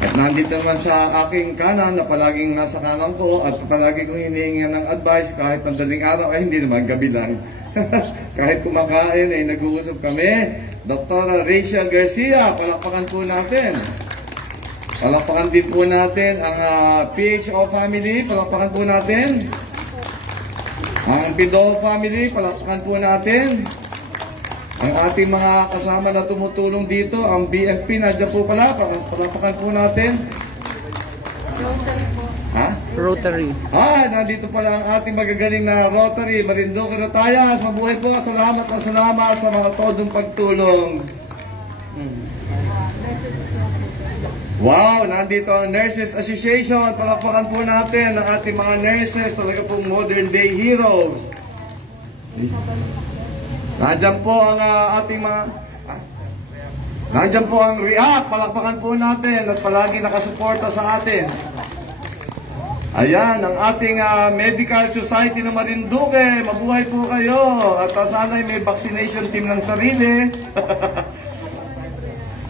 At nandito naman sa aking kanan na palaging nasa kanan ko at palagi kong hinihingan ng advice kahit madaling araw ay hindi naman gabi lang. Kahit kumakain ay nag-uusap kami. Dr. Rachel Garcia, palakpakan po natin. Palakpakan din po natin ang PHO family, palakpakan po natin. Ang Pido family, palakpakan po natin. Ang ating mga kasama na tumutulong dito, ang BFP, nandiyan po pala, palakpakan po natin. Rotary po. Ha? Rotary. Nandito pala ang ating magagaling na Rotary, Marinduque Rotayas. Mabuhay po, salamat sa mga todong pagtulong. Wow, nandito ang Nurses Association. Palakpakan po natin ang ating mga nurses, talaga pong modern day heroes. Nandiyan po ang ating mga... Nandiyan po ang REACT, palakpakan po natin at palagi nakasuporta sa atin. Ayan, ang ating Medical Society ng Marinduque, mabuhay po kayo. At sana'y may vaccination team ng sarili.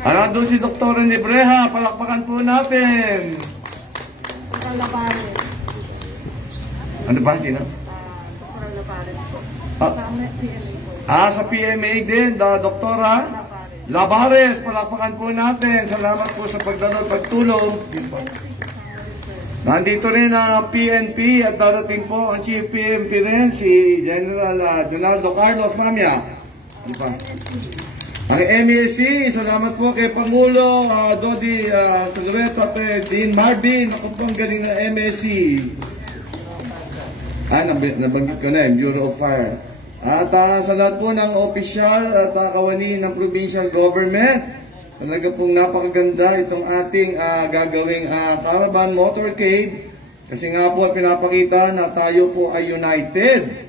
Nandun si Dr. Nebreha, palakpakan po natin. Dr. Labares. Ano ba, sino? Dr. Labares po. Sa PMA din, Doktora Labares, palakpakan po natin. Salamat po sa pagtulong. Nandito rin ang PNP at darating po ang Chief PNP rin, si General Donaldo Carlos Mamia. Ang MSC, salamat po kay Pangulo Dodi Salueto at Dean Marvin. Ako po ang galing ng MSC. Nabanggit ko na yung Bureau of Fire. At sa lahat po ng opisyal at kawani ng provincial government, talaga pong napakaganda itong ating gagawing caravan motorcade. Kasi nga po pinapakita na tayo po ay united.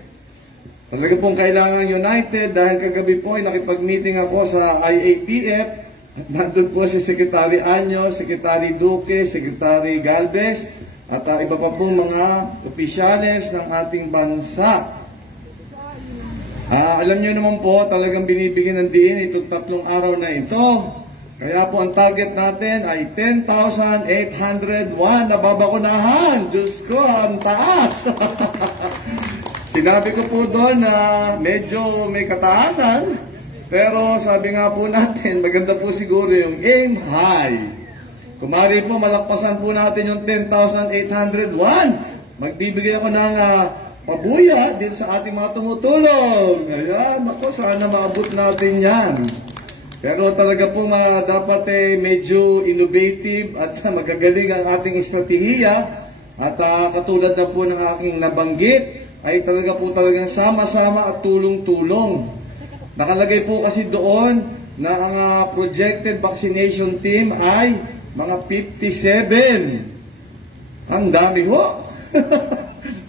Talaga pong kailangan united dahil kagabi po ay nakipag-meeting ako sa IATF. At nandun po si Secretary Anyo, Secretary Duque, Secretary Galvez at iba pa pong mga opisyales ng ating bansa. Alam nyo naman po, talagang binibigyan ng diin itong 3 araw na ito. Kaya po ang target natin ay 10,801 na babakunahan. Diyos ko, ang taas! Sinabi ko po doon na medyo may kataasan, pero sabi nga po natin, maganda po siguro yung aim high. Kumari po, malakpasan po natin yung 10,801. Magbibigay ako ng pabuya din sa ating mga tumutulong. Ayan, ako, sana maabot natin yan. Pero talaga po dapat medyo innovative at magagaling ang ating estratehiya. At katulad na po ng aking nabanggit, ay talagang sama-sama at tulong-tulong. Nakalagay po kasi doon na ang projected vaccination team ay mga 57. Ang dami ho.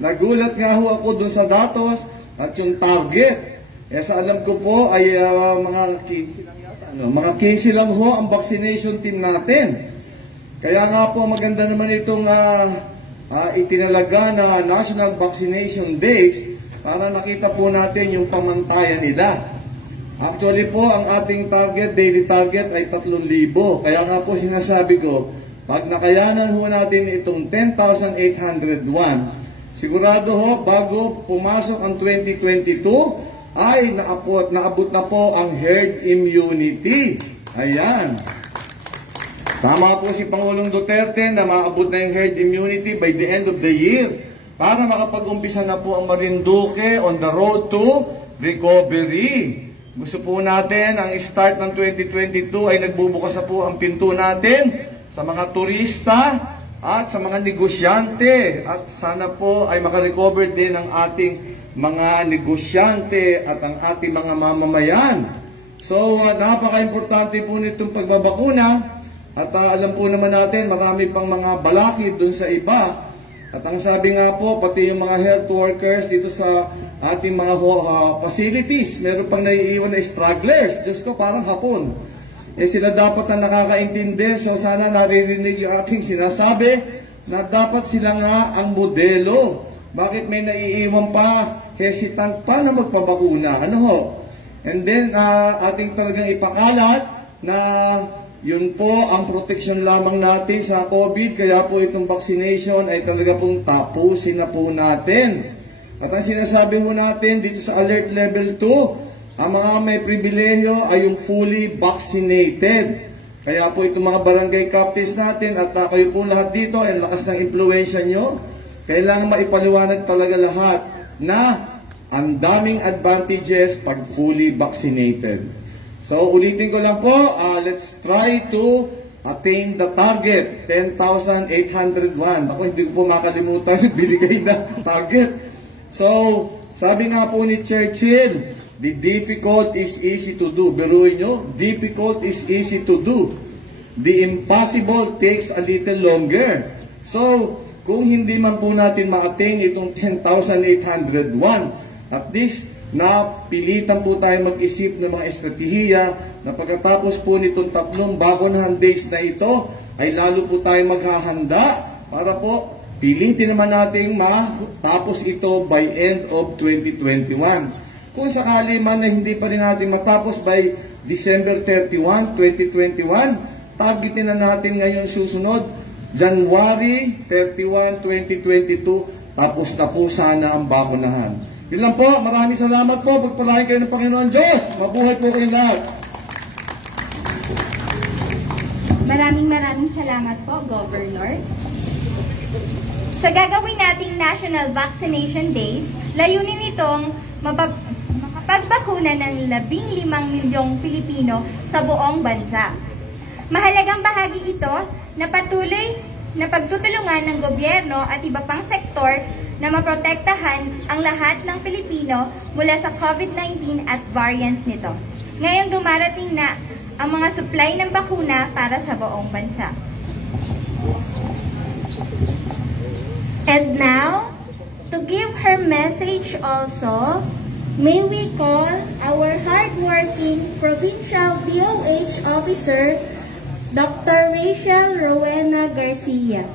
Nagulat nga ho ako doon sa datos at yung target. Sa alam ko po ay mga 15 lang yata. Mga 15 lang ho ang vaccination team natin. Kaya nga po maganda naman itong itinalaga na National Vaccination Days para nakita po natin yung pamantayan nila. Actually po, ang ating target, daily target ay 3,000. Kaya nga po sinasabi ko, pag nakayanan ho natin itong 10,801, sigurado ho, bago pumasok ang 2022, ay naabot na po ang herd immunity. Ayan. Tama po si Pangulong Duterte na maabot na yung herd immunity by the end of the year para makapag-umpisa na po ang Marinduque on the road to recovery. Gusto po natin, ang start ng 2022 ay nagbubukas na po ang pinto natin sa mga turista at sa mga negosyante. At sana po ay makarecover din ang ating mga negosyante at ang ating mga mamamayan. So, napaka-importante po nitong pagbabakuna. At alam po naman natin, marami pang mga balakid dun sa iba. At ang sabi nga po, pati yung mga health workers dito sa ating mga facilities, meron pang naiiwan na stragglers. Diyos ko, parang hapon. Sila dapat na nakakaintindi. So sana naririnig yung ating sinasabi na dapat sila nga ang modelo. Bakit may naiiwan pa, hesitant pa na magpabakuna? Ano ho? And then, ating talagang ipakalat na Yun po ang protection lamang natin sa COVID, kaya po itong vaccination ay talaga pong tapusin na po natin. At ang sinasabi po natin dito sa Alert Level 2, ang mga may pribilehiyo ay yung fully vaccinated. Kaya po itong mga barangay captains natin at kayo po lahat dito, ang lakas ng impluensya nyo, kailangan maipaliwanag talaga lahat na ang daming advantages pag fully vaccinated. So, ulitin ko lang po, let's try to attain the target, 10,801. Ako, hindi ko po makalimutan, binigay na target. So, sabi nga po ni Churchill, the difficult is easy to do. Biruin nyo, difficult is easy to do. The impossible takes a little longer. So, kung hindi man po natin ma-attain itong 10,801, at least, napilitan po tayo mag-isip ng mga estratehiya na pagkatapos po nitong 3 bagunahan days na ito, ay lalo po tayo maghahanda para po pilitin naman natin matapos ito by end of 2021. Kung sakali man na hindi pa rin natin matapos by December 31, 2021, targetin na natin ngayon susunod, January 31, 2022, tapos na po sana ang bagunahan. Yun lang po, maraming salamat po. Pagpalain kayo ng Panginoon Diyos. Mabuhay po kayo lahat. Maraming salamat po, Governor. Sa gagawin nating National Vaccination Days, layunin nitong makapagbakuna ng 15 milyong Pilipino sa buong bansa. Mahalagang bahagi ito na patuloy na pagtutulungan ng gobyerno at iba pang sektor na maprotektahan ang lahat ng Pilipino mula sa COVID-19 at variants nito. Ngayon dumarating na ang mga supply ng bakuna para sa buong bansa. And now, to give her message also, may we call our hardworking Provincial DOH Officer, Dr. Rachel Rowena Garcia.